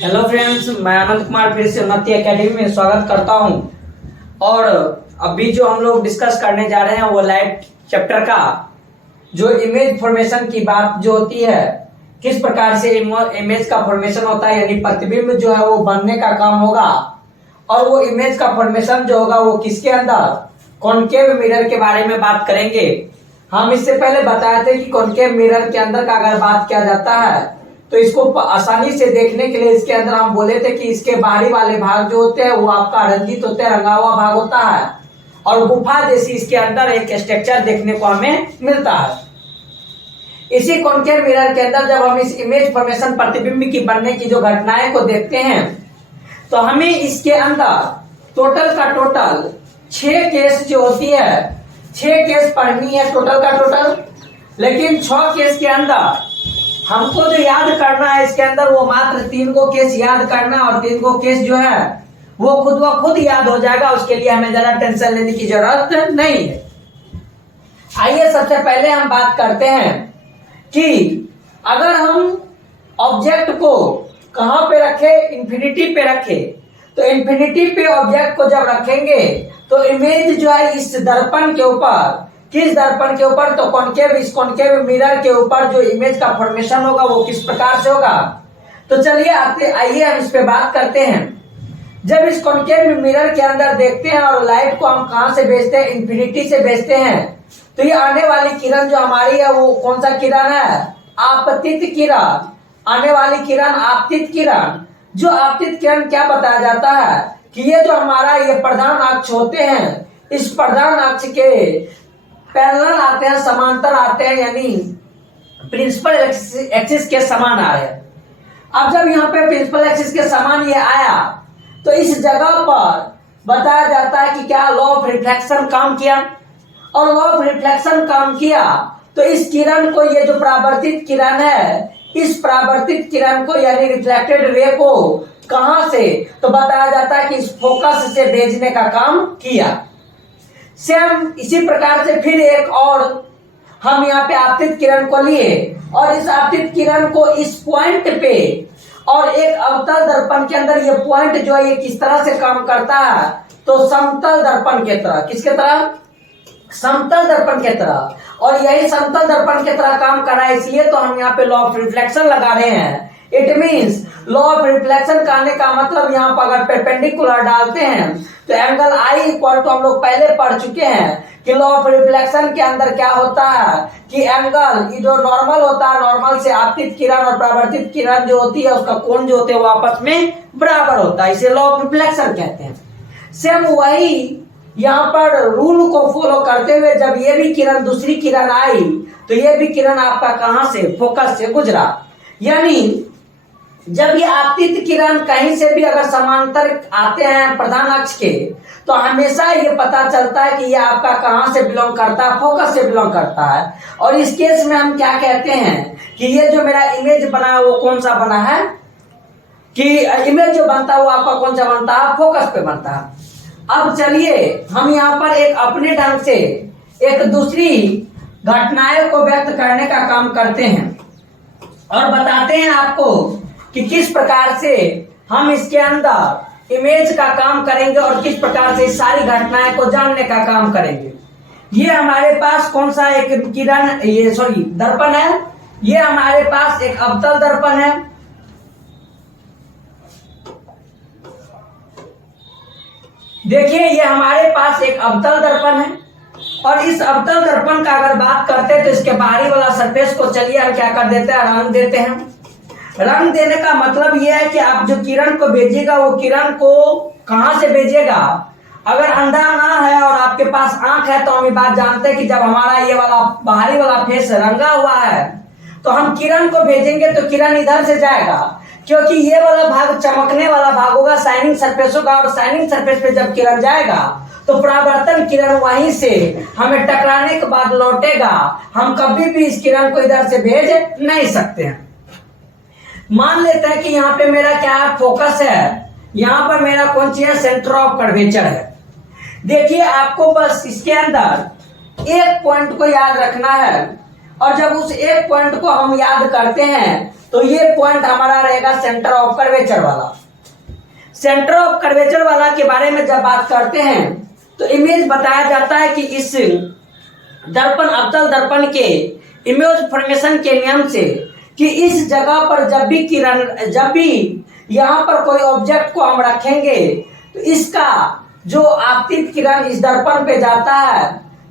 Hello friends, मैं आनंद कुमार फिर से उन्नति एकेडमी में स्वागत करता हूं। और अभी जो हम लोग डिस्कस करने जा रहे हैं वो लाइट चैप्टर का जो इमेज फॉर्मेशन की बात जो होती है, किस प्रकार से इमेज का फॉर्मेशन होता है, यानी प्रतिबिंब जो है वो बनने का काम होगा। और वो इमेज का फॉर्मेशन जो होगा वो किसके अंदर, कॉनकेव मिरर के बारे में बात करेंगे। हम इससे पहले बताए थे कि कॉनकेव मिरर के अंदर का अगर बात किया जाता है तो इसको आसानी से देखने के लिए इसके अंदर हम बोले थे कि इसके बाहरी वाले भाग जो होते हैं वो आपका रंजित होते हैं, रंगा हुआ भाग होता है, और गुफा जैसी इसके अंदर एक स्ट्रक्चर देखने को हमें मिलता है। इसी कॉनकेव मिरर के अंदर जब हम इस इमेज फॉर्मेशन प्रतिबिंब की बनने की जो घटनाएं को देखते हैं तो हमें इसके अंदर टोटल का टोटल 6 केस जो होती है, 6 केस पढ़नी है टोटल का टोटल। लेकिन 6 केस के अंदर हमको जो याद करना है इसके अंदर वो मात्र 3 को केस याद करना, और 3 को केस जो है वो खुद याद हो जाएगा। उसके लिए हमें ज्यादा टेंशन लेने की जरूरत नहीं है। आइए सबसे पहले हम बात करते हैं कि अगर हम ऑब्जेक्ट को कहां पे रखे, इन्फिनिटी पे रखे, तो इन्फिनिटी पे ऑब्जेक्ट को जब रखेंगे तो इमेज जो है इस दर्पण के ऊपर, किस दर्पण के ऊपर, तो कॉनकेव, इस कॉनकेव मिरर के ऊपर जो इमेज का फॉर्मेशन होगा वो किस प्रकार से होगा। तो चलिए आइए हम इस पे बात करते हैं। जब इस कॉनकेव मिरर के अंदर देखते हैं और लाइट को हम कहां से भेजते हैं, इन्फिनिटी से भेजते हैं, तो ये आने वाली किरण जो हमारी है वो कौन सा किरण है, आपतित किरण। आने वाली किरण आपतित किरण। जो आपतित किरण क्या बताया जाता है कि ये जो हमारा ये प्रधान अक्ष होते हैं, इस प्रधान अक्ष के पैरेलल आते हैं, समांतर आते हैं, यानी प्रिंसिपल एक्सिस के समान आ रहे हैं। अब जब यहाँ पे प्रिंसिपल एक्सिस के समान ये आया तो इस जगह पर बताया जाता है कि क्या लॉ ऑफ रिफ्लेक्शन काम किया, और लॉ ऑफ रिफ्लेक्शन काम किया तो इस किरण को, ये जो परावर्तित किरण है, इस परावर्तित किरण को यानी रिफ्लेक्टेड रे को कहां से, तो बताया जाता है कि इस फोकस से भेजने का काम किया। सेम इसी प्रकार से फिर एक और हम यहाँ पे आपतित किरण को लिए और इस आपतित किरण को इस पॉइंट पे, और एक अवतल दर्पण के अंदर ये पॉइंट जो है ये किस तरह से काम करता है, तो समतल दर्पण के तरह। किसके तरह, समतल दर्पण के तरह। और यही समतल दर्पण के तरह काम कर रहा है, इसलिए तो हम यहाँ पे लॉ ऑफ रिफ्लेक्शन लगा रहे हैं। It means law of reflection करने का मतलब यहाँ पर अगर परपेंडिकुलर डालते हैं तो एंगल आई इक्वल टू, हम लोग पहले पढ़ चुके हैं कि लॉ ऑफ रिफ्लेक्शन के अंदर क्या होता है कि एंगल जो नॉर्मल होता है, नॉर्मल से आपतित किरण और परावर्तित किरण जो होती है उसका कोण जो होते हैं वो आपस में बराबर होता है, इसे लॉ ऑफ रिफ्लेक्शन कहते हैं। सेम वही यहाँ पर रूल को फॉलो करते हुए जब ये भी किरण, दूसरी किरण आई तो ये भी किरण आपका कहां से, फोकस से गुजरा। यानी जब ये आपतित किरण कहीं से भी अगर समांतर आते हैं प्रधान अक्ष के, तो हमेशा ये पता चलता है कि ये आपका कहां से बिलोंग करता है, फोकस से बिलोंग करता है। और इस केस में हम क्या कहते हैं कि ये जो मेरा इमेज बना है वो कौन सा बना है, कि इमेज जो बनता है वो आपका कौन सा बनता है, फोकस पे बनता है। अब चलिए हम यहाँ पर एक अपने ढंग से एक दूसरी घटनाएं को व्यक्त करने का काम करते हैं और बताते हैं आपको कि किस प्रकार से हम इसके अंदर इमेज का काम करेंगे और किस प्रकार से सारी घटनाएं को जानने का काम करेंगे। ये हमारे पास कौन सा एक किरण, ये सॉरी दर्पण है, ये हमारे पास एक अवतल दर्पण है। देखिए ये हमारे पास एक अवतल दर्पण है, और इस अवतल दर्पण का अगर बात करते हैं तो इसके बाहरी वाला सरफेस को चलिए हम क्या कर देते हैं, रंग देते हैं। रंग देने का मतलब यह है कि आप जो किरण को भेजिएगा वो किरण को कहां से भेजिएगा। अगर अंधा ना है और आपके पास आंख है तो हम ये बात जानते हैं कि जब हमारा ये वाला बाहरी वाला फेस रंगा हुआ है तो हम किरण को भेजेंगे तो किरण इधर से जाएगा, क्योंकि ये वाला भाग चमकने वाला भाग होगा, शाइनिंग सरफेस होगा, और शाइनिंग सरफेस पे जब किरण जाएगा तो परावर्तन किरण वहीं से हमें टकराने के बाद लौटेगा। हम कभी भी इस किरण को इधर से भेज नहीं सकते हैं। मान लेते हैं कि यहाँ पे मेरा क्या है, फोकस है, यहाँ पर मेरा कौन सी है, सेंटर ऑफ कर्वेचर है। देखिए आपको बस इसके अंदर एक पॉइंट को याद रखना है, और जब उस एक पॉइंट को हम याद करते हैं तो ये पॉइंट हमारा रहेगा सेंटर ऑफ कर्वेचर वाला। सेंटर ऑफ कर्वेचर वाला के बारे में जब बात करते हैं तो इमेज बताया जाता है कि इस दर्पण अवतल दर्पण के इमेज फॉर्मेशन के नियम से कि इस जगह पर जब भी यहाँ पर कोई ऑब्जेक्ट को हम रखेंगे तो इसका जो आपतित किरण इस दर्पण पे जाता है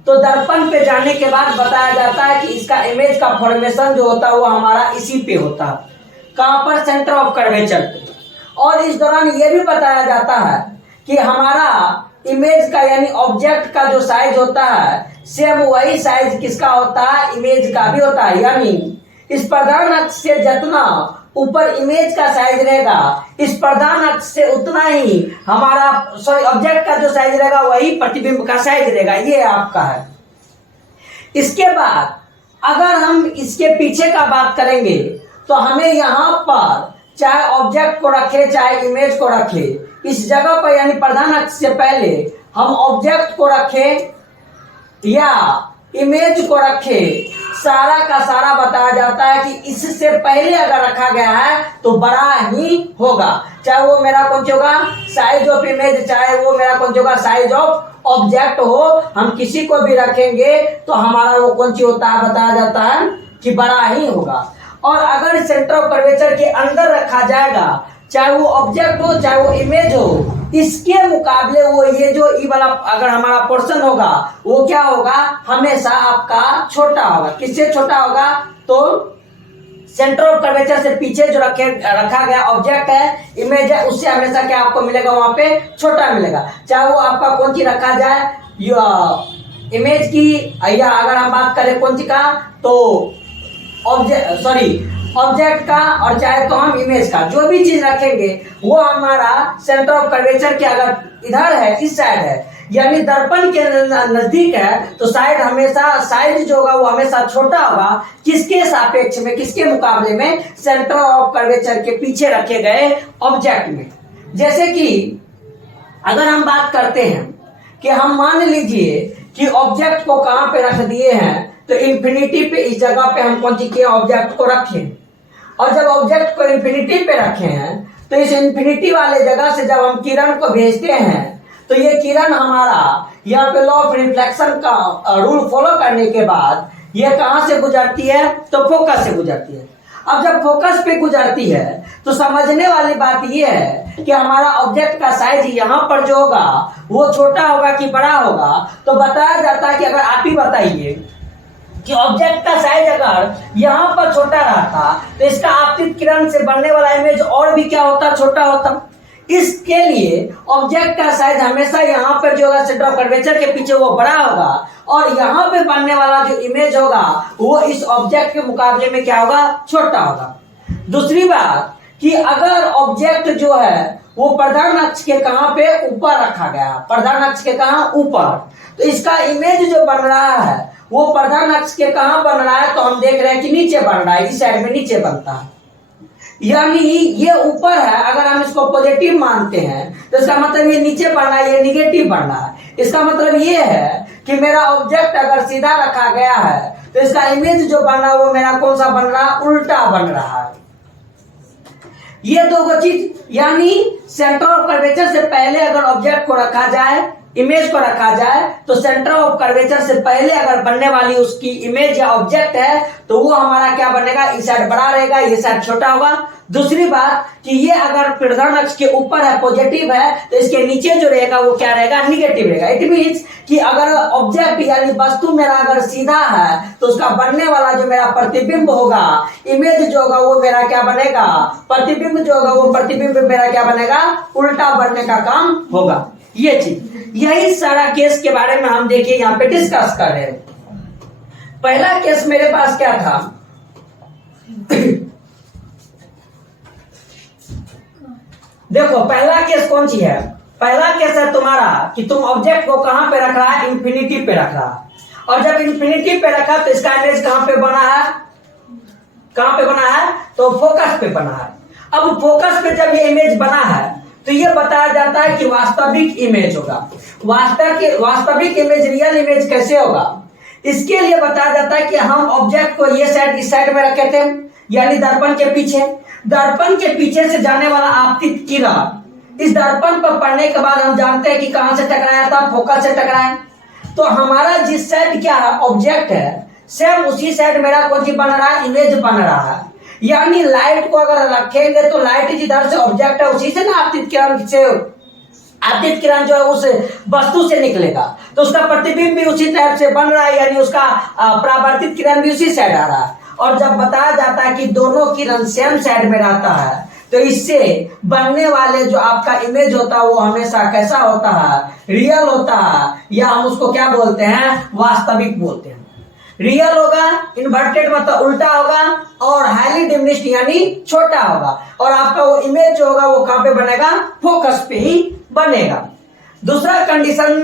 तो दर्पण पे जाने के बाद बताया जाता है कि इसका इमेज का फॉर्मेशन जो होता है वो हमारा इसी पे होता है। कहाँ पर? सेंटर ऑफ कर्वेचर पे। और इस दौरान ये भी बताया जाता है कि हमारा इमेज का यानी ऑब्जेक्ट का जो साइज होता है सेम वही साइज किसका होता है? इमेज का भी होता है। यानी इस प्रधान अक्ष से जितना ऊपर इमेज का साइज रहेगा इस प्रधान अक्ष से उतना ही हमारा ऑब्जेक्ट का जो साइज रहेगा वही प्रतिबिंब का साइज रहेगा। ये आपका है। इसके बाद अगर हम इसके पीछे का बात करेंगे तो हमें यहाँ पर चाहे ऑब्जेक्ट को रखे चाहे इमेज को रखे इस जगह पर यानी प्रधान अक्ष से पहले हम ऑब्जेक्ट को रखे या इमेज को रखे सारा का सारा बताया जाता है कि इससे पहले अगर रखा गया है तो बड़ा ही होगा। चाहे वो मेरा कौन सी होगा? साइज ऑफ इमेज, चाहे वो मेरा कौन सी होगा? साइज ऑफ ऑब्जेक्ट हो। हम किसी को भी रखेंगे तो हमारा वो कौन सी होता है? बताया जाता है कि बड़ा ही होगा। और अगर सेंटर ऑफ कर्वेचर के अंदर रखा जाएगा चाहे वो ऑब्जेक्ट हो चाहे वो इमेज हो इसके मुकाबले वो ये जो ई वाला अगर हमारा पोर्शन होगा वो क्या होगा? हमेशा आपका छोटा होगा। किससे छोटा होगा? तो सेंटर ऑफ कर्वेचर से पीछे जो रखा गया ऑब्जेक्ट है इमेज है उससे हमेशा क्या आपको मिलेगा? वहां पे छोटा मिलेगा। चाहे वो आपका कौन सी रखा जाए इमेज की या अगर हम बात करें कौन सी का तो ऑब्जेक्ट का और चाहे तो हम इमेज का जो भी चीज रखेंगे वो हमारा सेंटर ऑफ कर्वेचर के अगर इधर है इस साइड है यानी दर्पण के नजदीक है तो साइड हमेशा साइज जो होगा वो हमेशा छोटा होगा। किसके सापेक्ष में? किसके मुकाबले में? सेंटर ऑफ कर्वेचर के पीछे रखे गए ऑब्जेक्ट में। जैसे कि अगर हम बात करते हैं कि हम मान लीजिए कि ऑब्जेक्ट को कहां पे रख दिए हैं तो इंफिनिटी पे इस जगह पे हम कौन सी किए? ऑब्जेक्ट को रखें। और जब ऑब्जेक्ट को इंफिनिटी पे रखे हैं तो इस इंफिनिटी वाले जगह से जब हम किरण को भेजते हैं तो ये किरण हमारा यहाँ पे लॉ ऑफ रिफ्लेक्शन का रूल फॉलो करने के बाद ये कहां से गुजरती है? तो फोकस से गुजरती है। अब जब फोकस पे गुजरती है तो समझने वाली बात ये है कि हमारा ऑब्जेक्ट का साइज यहाँ पर जो होगा वो छोटा होगा कि बड़ा होगा। तो बताया जाता है कि अगर आप ही बताइए कि ऑब्जेक्ट का साइज अगर यहाँ पर छोटा रहता तो इसका आपतित किरण से बनने वाला इमेज और भी क्या होता? छोटा होता। इसके लिए ऑब्जेक्ट का साइज हमेशा यहाँ पर जो होगा सेंटर ऑफ कर्वेचर के पीछे वो बड़ा होगा और यहाँ पे बनने वाला जो इमेज होगा वो इस ऑब्जेक्ट के मुकाबले में क्या होगा? छोटा होगा। दूसरी बात कि अगर ऑब्जेक्ट जो है वो प्रधान अक्ष के कहां पे? ऊपर रखा गया। प्रधान अक्ष के कहां? ऊपर। तो इसका इमेज जो बन रहा है वो प्रधान अक्ष के कहां बन रहा है? तो हम देख रहे हैं कि नीचे बन रहा है। इस साइड में नीचे बनता है यानी ये ऊपर है। अगर हम इसको पॉजिटिव मानते हैं तो इसका मतलब ये नीचे बन रहा है, ये निगेटिव बन रहा है। इसका मतलब ये है कि मेरा ऑब्जेक्ट अगर सीधा रखा गया है तो इसका इमेज जो बन रहा है वो मेरा कौन सा बन रहा है? उल्टा बन रहा है। ये दो चीज यानी सेंटर ऑफ कर्वेचर से पहले अगर ऑब्जेक्ट को रखा जाए इमेज को रखा जाए तो सेंटर ऑफ कर्वेचर से पहले अगर बनने वाली उसकी इमेज या ऑब्जेक्ट है तो वो हमारा क्या बनेगा? इस साइड बड़ा रहेगा, ये साइड छोटा होगा। दूसरी बात कि ये अगर प्रधान अक्ष के ऊपर है पॉजिटिव है तो इसके नीचे जो रहेगा वो क्या रहेगा? निगेटिव रहेगा। इट मीन्स कि अगर ऑब्जेक्ट यानी वस्तु मेरा अगर सीधा है तो उसका बनने वाला जो मेरा प्रतिबिंब होगा इमेज जो होगा वो मेरा क्या बनेगा? प्रतिबिंब जो होगा वो प्रतिबिंब मेरा क्या बनेगा? उल्टा बनने का काम होगा। ये चीज यही सारा केस के बारे में हम देखिए यहाँ पे डिस्कस कर रहे हैं। पहला केस मेरे पास क्या था? देखो पहला केस कौन सी है? पहला केस है तुम्हारा कि तुम ऑब्जेक्ट को कहां पे रख रहा है? इंफिनिटी पे रख रहा है। और जब इंफिनिटी पे रखा तो इसका इमेज कहां पे बना है? कहां पे बना है? तो फोकस पे बना है। अब फोकस पे जब ये इमेज बना है तो ये बताया जाता है कि वास्तविक इमेज होगा। वास्तविक इमेज रियल इमेज कैसे होगा? इसके लिए बताया जाता है कि हम ऑब्जेक्ट को ये साइड इस साइड में रखे थे, यानी दर्पण के पीछे। दर्पण के पीछे से जाने वाला आपतित किरण इस दर्पण पर पड़ने के बाद हम जानते हैं कि कहां से टकराया था, फोकस से टकराया। तो हमारा जिस साइड क्या है ऑब्जेक्ट है, सेम उसी साइड मेरा कौन सी बन रहा है, इमेज बन रहा है। यानी लाइट को अगर रखेंगे तो लाइट जिधर से ऑब्जेक्ट है उसी से ना आपतित किरण जो है उस वस्तु से निकलेगा, तो उसका प्रतिबिंब भी उसी टाइप से बन रहा है, यानी उसका परावर्तित किरण भी उसी साइड आ रहा है। और जब बताया जाता है कि दोनों किरण सेम साइड में रहता है, तो इससे बनने वाले जो आपका इमेज होता है वो हमेशा कैसा होता है, रियल होता है, या हम उसको क्या बोलते हैं, वास्तविक बोलते हैं। रियल होगा, इन्वर्टेड मतलब उल्टा होगा, और हाईली डिमिनिश्ड यानी छोटा होगा। और आपका वो इमेज जो होगा वो कहां पे बनेगा, फोकस पे ही बनेगा। दूसरा कंडीशन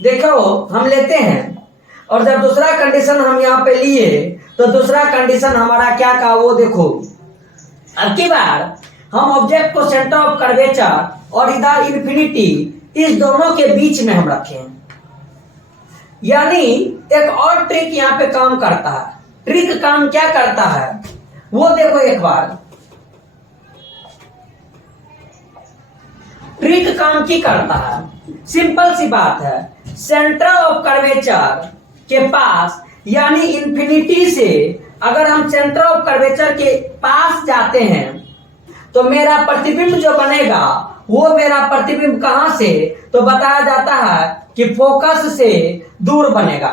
देखो हम लेते हैं, और जब दूसरा कंडीशन हम यहाँ पे लिए तो दूसरा कंडीशन हमारा क्या कहा वो देखो। अब की बार हम ऑब्जेक्ट को सेंटर ऑफ कर्वेचर और इधर इन्फिनिटी इस दोनों के बीच में हम रखें, यानी एक और ट्रिक यहाँ पे काम करता है। ट्रिक काम क्या करता है वो देखो एक बार। ट्रिक काम की करता है, सिंपल सी बात है, सेंटर ऑफ कर्वेचर के पास यानी इन्फिनिटी से अगर हम सेंटर ऑफ कर्वेचर के पास जाते हैं तो मेरा प्रतिबिंब जो बनेगा वो मेरा प्रतिबिंब कहां से, तो बताया जाता है कि फोकस से दूर बनेगा।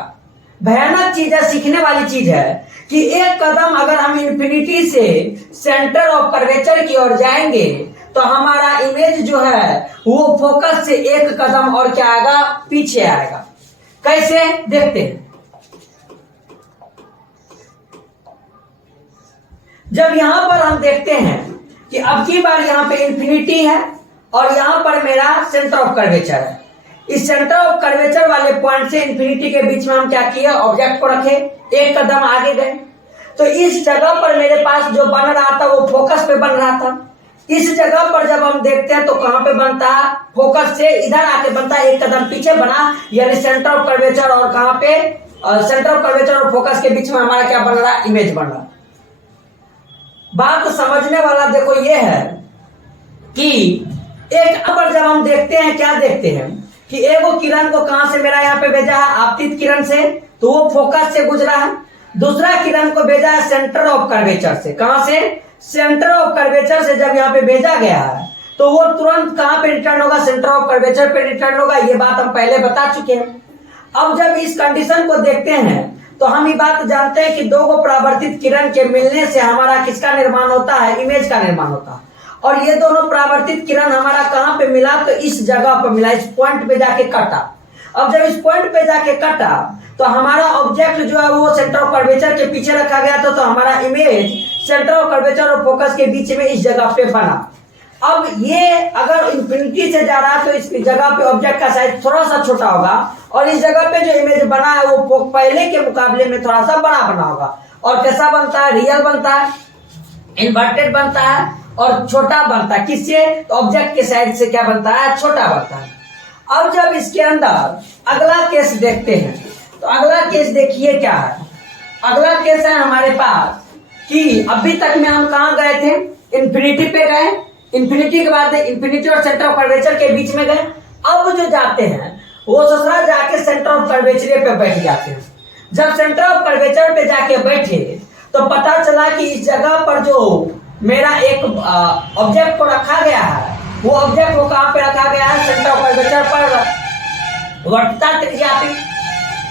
भयानक चीज है, सीखने वाली चीज है कि एक कदम अगर हम इन्फिनिटी से सेंटर ऑफ कर्वेचर की ओर जाएंगे तो हमारा इमेज जो है वो फोकस से एक कदम और क्या आएगा, पीछे आएगा। कैसे देखते हैं। जब यहां पर हम देखते हैं कि अब की बार यहां पे इन्फिनिटी है और यहां पर मेरा सेंटर ऑफ कर्वेचर है, इस सेंटर ऑफ कर्वेचर वाले पॉइंट से इन्फिनिटी के बीच में हम क्या किए, ऑब्जेक्ट को रखे, एक कदम आगे गए। तो इस जगह पर मेरे पास जो बन रहा था वो फोकस पे बन रहा था। इस जगह पर जब हम देखते हैं तो कहां पे बनता है, फोकस से इधर आके बनता है, एक कदम पीछे बना, यानी सेंटर ऑफ कर्वेचर और कहां पे, सेंटर ऑफ कर्वेचर और फोकस के बीच में हमारा क्या बन रहा है, इमेज बन रहा है। बात समझने वाला देखो ये है कि एक पर जब हम देखते हैं क्या देखते हैं कि एगो किरण को कहां से मेरा यहाँ पे भेजा है, आपतित किरण से, तो वो फोकस से गुजरा है। दूसरा किरण को भेजा है सेंटर ऑफ कर्वेचर से, कहां से, सेंटर ऑफ कर्वेचर से जब यहाँ पे भेजा गया है तो वो तुरंत कहां पे रिटर्न होगा, सेंटर ऑफ कर्वेचर पे रिटर्न होगा। ये बात हम पहले बता चुके हैं। अब जब इस कंडीशन को देखते हैं तो हम ये बात जानते हैं कि दो को परावर्तित किरण के मिलने से हमारा किसका निर्माण होता है, इमेज का निर्माण होता है। और ये दोनों परावर्तित किरण हमारा कहां पे मिला, तो इस जगह पर मिला, इस पॉइंट पे जाके कटा। अब जब इस पॉइंट पे जाके कटा तो हमारा ऑब्जेक्ट जो है वो सेंटर ऑफ कर्वेचर के पीछे रखा गया था, तो हमारा इमेज सेंटर ऑफ कर्वेचर और फोकस के बीच में इस जगह पे बना। अब ये अगर इन्फिनिटी से जा रहा है तो इस जगह पे ऑब्जेक्ट का साइज थोड़ा सा छोटा होगा, और इस जगह पे जो इमेज बना है वो पहले के मुकाबले में थोड़ा सा बड़ा बना होगा। और कैसा बनता है, रियल बनता है, इन्वर्टेड बनता है और छोटा बनता है। किससे, तो ऑब्जेक्ट के साइड से क्या बनता है, छोटा बनता है। अब जब इसके अंदर अगला केस देखते हैं तो अगला केस देखिए क्या है। अगला केस है हमारे पास कि अभी तक में हम कहां गए थे, इन्फिनिटी पे गए, इन्फिनिटी के बाद इन्फिनिटी और सेंटर ऑफ कर्वेचर के बीच में गए। अब जो जाते हैं वो दूसरा जाके सेंटर ऑफ कर्वेचर पे बैठ जाते हैं। जब सेंटर ऑफ कर्वेचर पे जाके बैठे तो पता चला कि इस जगह पर जो मेरा एक ऑब्जेक्ट को रखा गया है, वो ऑब्जेक्ट को कहां पे रखा गया है, सेंटर ऑफ कर्वेचर पर वक्रता त्रिज्या पे।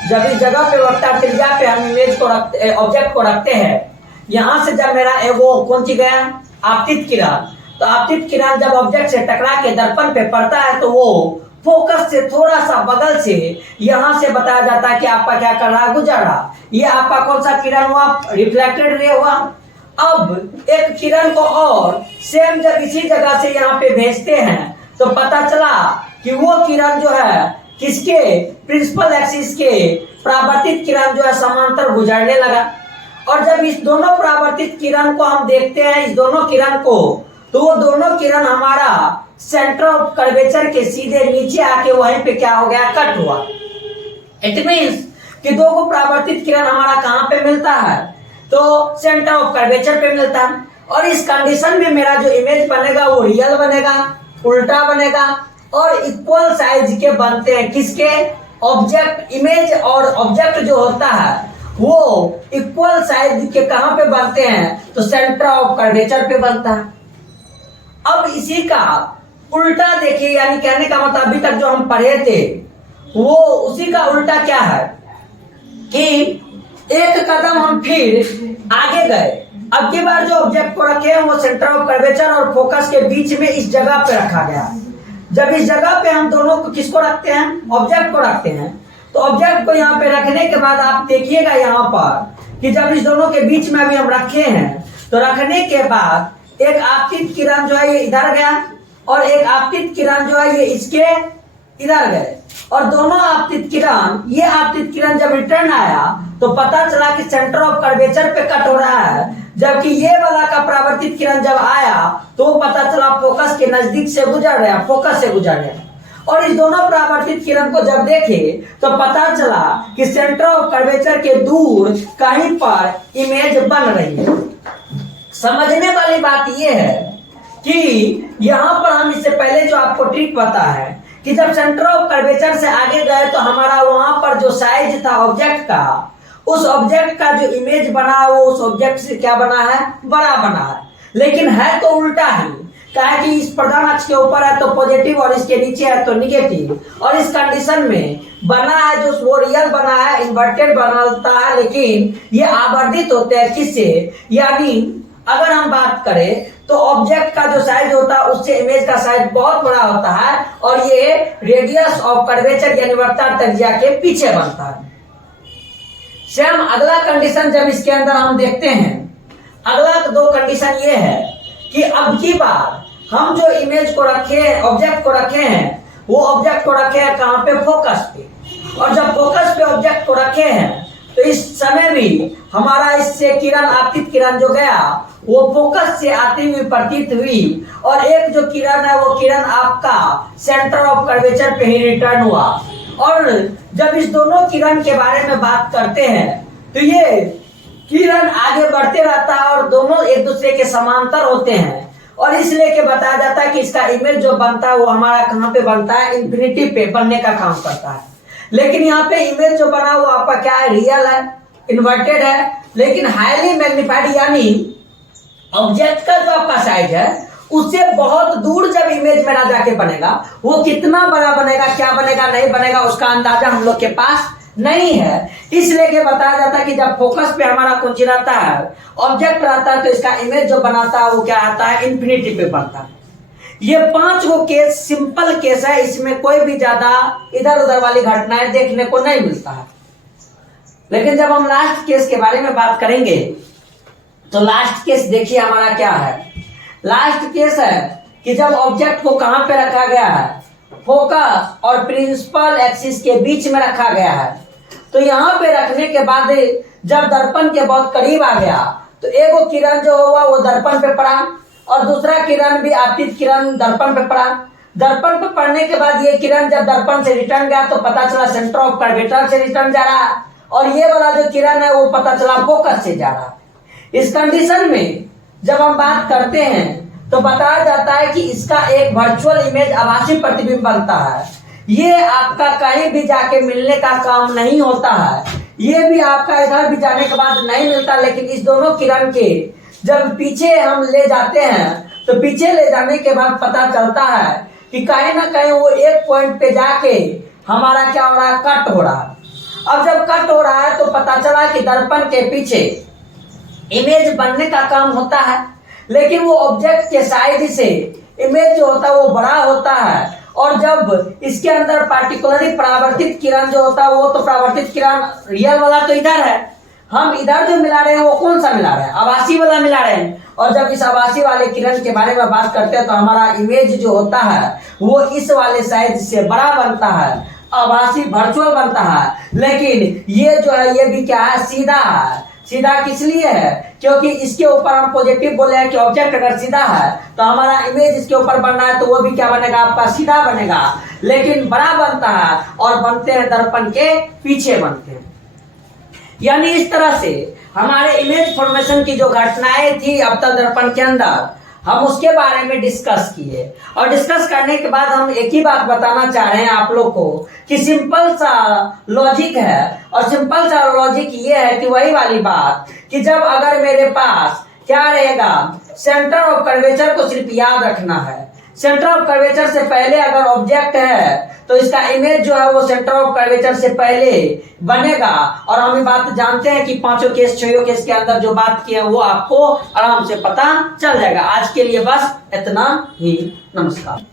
जब इस जगह पे वक्रता त्रिज्या पे हम इमेज को रखते, ऑब्जेक्ट को रखते हैं, यहां से जब मेरा वो कौन सी गया, आपतित किरण, तो आपतित किरण जब ऑब्जेक्ट से टकरा के दर्पण पे पड़ता है तो वो फोकस से थोड़ा सा बगल से यहां से बताया जाता है कि आपका क्या कर रहा, गुजर रहा। ये आपका कौन सा किरण हुआ, रिफ्लेक्टेड रे हुआ। अब एक किरण को और सेम जब इसी जगह से यहाँ पे भेजते हैं तो पता चला कि वो किरण जो है किसके, प्रिंसिपल एक्सिस के परावर्तित किरण जो है समांतर गुजरने लगा। और जब इस दोनों परावर्तित किरण को हम देखते हैं, इस दोनों किरण को, तो वो दोनों किरण हमारा सेंटर ऑफ कर्वेचर के सीधे नीचे आके वहीं पे क्या हो गया, कट हुआ। इट मीन्स कि दो को परावर्तित किरण हमारा कहाँ पे मिलता है, तो सेंटर ऑफ कर्वेचर पे मिलता है। और इस कंडीशन में मेरा जो इमेज बनेगा वो रियल बनेगा, उल्टा बनेगा और इक्वल साइज के बनते हैं। किसके? ऑब्जेक्ट। इमेज और ऑब्जेक्ट जो होता है वो इक्वल साइज के कहां पे बनते हैं, तो सेंटर ऑफ कर्वेचर पे बनता है। अब इसी का उल्टा देखिए, यानी कहने का मतलब अभी तक जो हम पढ़े थे वो उसी का उल्टा क्या है कि एक कदम हम फिर आगे गए। अब की बार जो ऑब्जेक्ट को रखे हैं वो सेंटर ऑफ कर्वेचर और फोकस के बीच में इस जगह पे रखा गया। जब इस जगह पे हम दोनों को किसको रखते हैं, ऑब्जेक्ट को रखते हैं, तो ऑब्जेक्ट को यहाँ पे रखने के बाद आप देखिएगा यहाँ पर कि जब इस दोनों के बीच में अभी हम रखे हैं, तो रखने के बाद एक आपतित किरण जो है ये इधर गया और एक आपतित किरण जो है ये इसके इधर गए, और दोनों आपतित किरण, ये आपतित किरण जब रिटर्न आया तो पता चला कि सेंटर ऑफ कर्वेचर पे कट हो रहा है, जबकि ये वाला का परावर्तित किरण जब आया तो पता चला फोकस के नजदीक से गुजर रहा, फोकस से गुजर रहा। और इस दोनों परावर्तित किरण को जब देखे तो पता चला कि सेंटर ऑफ कर्वेचर के दूर कहीं पर इमेज बन रही है। समझने वाली बात यह है कि यहाँ पर हम इससे पहले जो आपको ट्रिक पता है कि जब सेंटर ऑफ कर्वेचर से आगे गए तो हमारा वहां पर जो साइज था ऑब्जेक्ट का, उस ऑब्जेक्ट का जो इमेज बना है वो उस ऑब्जेक्ट से क्या बना है, बड़ा बना है। लेकिन है तो उल्टा ही, क्या कि इस प्रधान अक्ष के ऊपर है तो पॉजिटिव और इसके नीचे है तो निगेटिव। और इस कंडीशन में बना है जो वो रियल बना है, इन्वर्टेड बनता है, लेकिन ये आवर्धित होते हैं किससे, यानी अगर हम बात करें तो ऑब्जेक्ट का जो साइज होता है उससे इमेज का साइज बहुत बड़ा होता है और ये रेडियस ऑफ कर्वेचर यानी वक्र त्रिज्या के पीछे बनता है। सेम अगला कंडीशन जब इसके अंदर हम देखते हैं, अगला दो कंडीशन ये है कि अब की बार हम जो इमेज को रखे हैं, ऑब्जेक्ट को रखे हैं, वो ऑब्जेक्ट को रखे हैं कहां पे, फोकस पे। और जब फोकस पे ऑब्जेक्ट को रखे हैं तो इस समय भी हमारा इससे किरण, आपतित किरण जो गया वो फोकस से आती हुई प्रतीत हुई, और एक जो किरण है वो किरण आपका सेंटर ऑफ कर्वेचर पे ही रिटर्न हुआ। और जब इस दोनों किरण के बारे में बात करते हैं तो ये किरण आगे बढ़ते रहता है और दोनों एक दूसरे के समांतर होते हैं, और इसलिए के बताया जाता है कि इसका इमेज जो बनता है वो हमारा कहाँ पे बनता है, इन्फिनिटी पे बनने का काम करता है। लेकिन यहाँ पे इमेज जो बना वो आपका क्या है, रियल है, इन्वर्टेड है, लेकिन हाईली मैग्नीफाइड, यानी ऑब्जेक्ट का जो आपका साइज है उससे बहुत दूर जब इमेज मेरा जाके बनेगा, वो कितना बड़ा बनेगा, क्या बनेगा, नहीं बनेगा, उसका अंदाजा हम लोग के पास नहीं है। इसलिए के बताया जाता है कि जब फोकस पे हमारा कुछ रहता है, ऑब्जेक्ट रहता है, तो इसका इमेज जो बनाता है वो क्या आता है, इन्फिनिटी पे बनता है। ये 5 गो केस सिंपल केस है, इसमें कोई भी ज्यादा इधर उधर वाली घटनाएं देखने को नहीं मिलता है। लेकिन जब हम लास्ट केस के बारे में बात करेंगे तो लास्ट केस देखिए हमारा क्या है। लास्ट केस है कि जब ऑब्जेक्ट को कहां पे रखा गया है, फोकस और प्रिंसिपल एक्सिस के बीच में रखा गया है। तो यहाँ पे रखने के बाद जब दर्पण के बहुत करीब आ गया तो एक किरण जो हुआ वो दर्पण पे पड़ा और दूसरा किरण भी आपतित किरण दर्पण पे पड़ा। दर्पण पे पड़ने के बाद ये किरण जब दर्पण से रिटर्न गया तो पता चला सेंटर ऑफ कर्वेचर से रिटर्न जा रहा है, और ये वाला जो किरण है वो पता चला फोकस से जा रहा है। इस कंडीशन में जब हम बात करते हैं तो बताया जाता है कि इसका एक वर्चुअल इमेज, आभासी प्रतिबिंब बनता है। ये आपका कहीं भी जाके मिलने का काम नहीं होता है, ये भी आपका इधर भी जाने के बाद नहीं मिलता। लेकिन इस दोनों किरण के जब पीछे हम ले जाते हैं तो पीछे ले जाने के बाद पता चलता है कि कहीं ना कहीं वो एक पॉइंट पे जाके हमारा क्या हो रहा है, कट हो रहा है। अब जब कट हो रहा है तो पता चला कि दर्पण के पीछे इमेज बनने का काम होता है, लेकिन वो ऑब्जेक्ट के साइड से इमेज जो होता है वो बड़ा होता है। और जब इसके अंदर पार्टिकुलरली परावर्तित किरण जो होता है वो तो परावर्तित किरण रियल वाला तो इधर है, हम इधर जो मिला रहे हैं वो कौन सा मिला रहे हैं, आभासी वाला मिला रहे हैं। और जब इस आभासी वाले किरण के बारे में बात करते हैं तो हमारा इमेज जो होता है वो इस वाले साइज से बड़ा बनता है, आभासी वर्चुअल बनता है। लेकिन ये जो है ये भी क्या है, सीधा है। सीधा किस लिए है, क्योंकि इसके ऊपर हम पॉजिटिव बोले हैं कि ऑब्जेक्ट अगर सीधा है तो हमारा इमेज इसके ऊपर बनना है तो वो भी क्या बनेगा, आपका सीधा बनेगा, लेकिन बड़ा बनता है और बनते हैं दर्पण के पीछे बनते हैं। यानी इस तरह से हमारे इमेज फॉर्मेशन की जो घटनाएं थी अपतल दर्पण के अंदर, हम उसके बारे में डिस्कस किए। और डिस्कस करने के बाद हम एक ही बात बताना चाह रहे हैं आप लोग को कि सिंपल सा लॉजिक है। और सिंपल सा लॉजिक ये है कि वही वाली बात कि जब अगर मेरे पास क्या रहेगा, सेंटर ऑफ कर्वेचर को सिर्फ याद रखना है। सेंटर ऑफ कर्वेचर से पहले अगर ऑब्जेक्ट है तो इसका इमेज जो है वो सेंटर ऑफ कर्वेचर से पहले बनेगा। और हम ये बात जानते हैं कि 5 केस 6 केस के अंदर जो बात की है वो आपको आराम से पता चल जाएगा। आज के लिए बस इतना ही। नमस्कार।